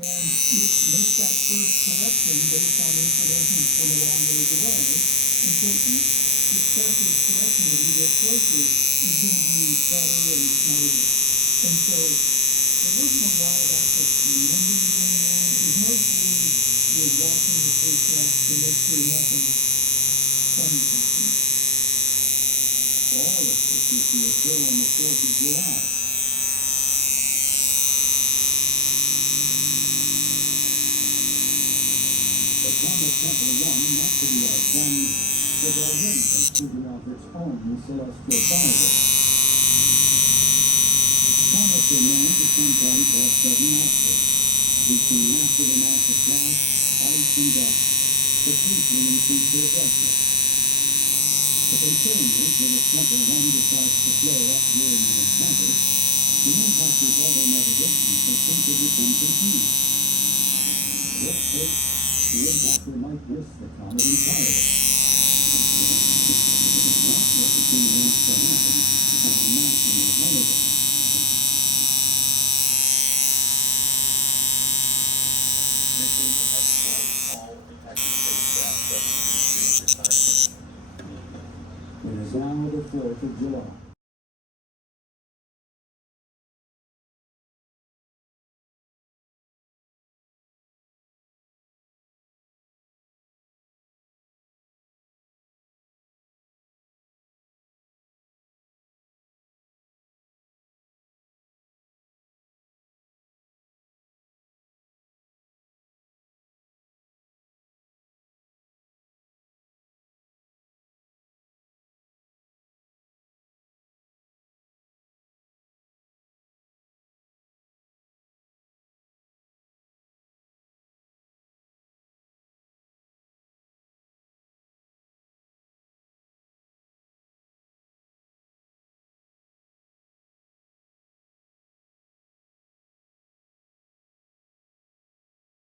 and make that first correction based on information from a long ways away. And so each successive correction as we get closer is going to be better and smarter. And so there wasn't a lot of actual commanding going on. It was mostly you're watching the spacecraft to make sure nothing funny happens. All of this is to occur on the 4th of July. The comet Tempel-1, not to be outdone, has already been proving off its own celestial fireworks. Comets are known to sometimes have sudden outbursts, reaching massive amounts of gas, ice, and dust that briefly increase their brightness. The concern is that if Tempel-1 decides to flare up during the encounter, the impactor's auto navigation system could become confused. Worst case, the impactor might miss the comet entirely. Not what the team wants to happen on a national holiday. Mission has flight all impacted spacecraft subject to security assignment. It is now the 4th of July.